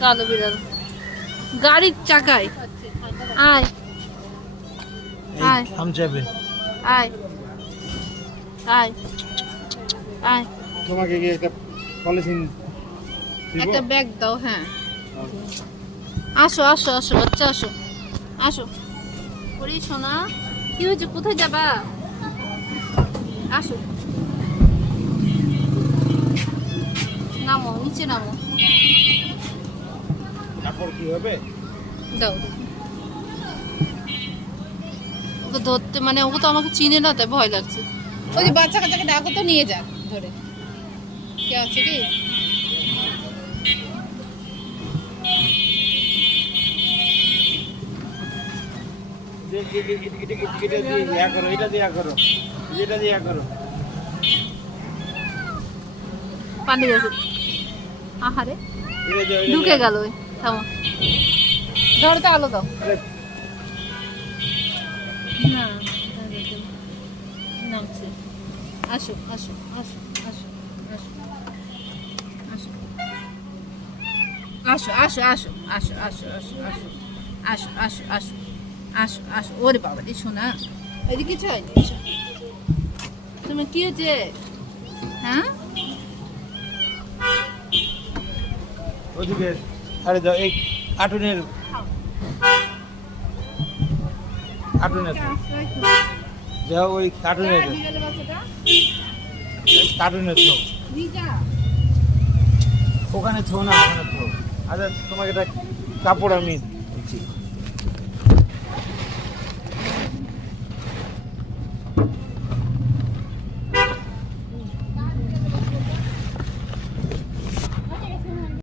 কালো বিড়াল গাড়ির চাকায়। আয় আয় থাম যাবে। আয় আয় আয়, তোমাকে কি একটা পলিথিন দিব? একটা ব্যাগ দাও। হ্যাঁ আসো আসো আসো বাচ্চা, আসো আসো। ওরে সোনা, কি হয়েছে? কোথায় যাবা? আসো, নামো নিচে নামো। কাপড় কি হবে? দাও ওকে ধরতে, মানে ওকে তো আমাকে চিনে না, তাই ভয় লাগছে। ওই যে বাচ্চা কাচ্চাকে ডাকো তো, নিয়ে যাক ধরে। কে আছে কি? এটা দিয়ে ইয়া করো, এটা দিয়ে ইয়া করো, এটা দিয়ে ইয়া করো। পানি গেছে। আহারে এটা দিয়ে ঢুকে গেল। ওই থামো, ধরো তো, আলো দাও। না নামছে। আসো আসো আসো আসো আসো আসো আসো আসো আসো আসো আসো আসো আসো আসো আসো আসো আসো। ওরে বাবা রে শোনা, এদিকে কিছু হয়নি। এসো। তুমি কি হয়েছে? হ্যাঁ ওদিকে আরে দাও, এই কার্টুনের দাও, ওই কার্টুনের থো, ওখানে থো না, ওখানে থো। আচ্ছা তোমাকে একটা কাপড় আমি দিচ্ছি।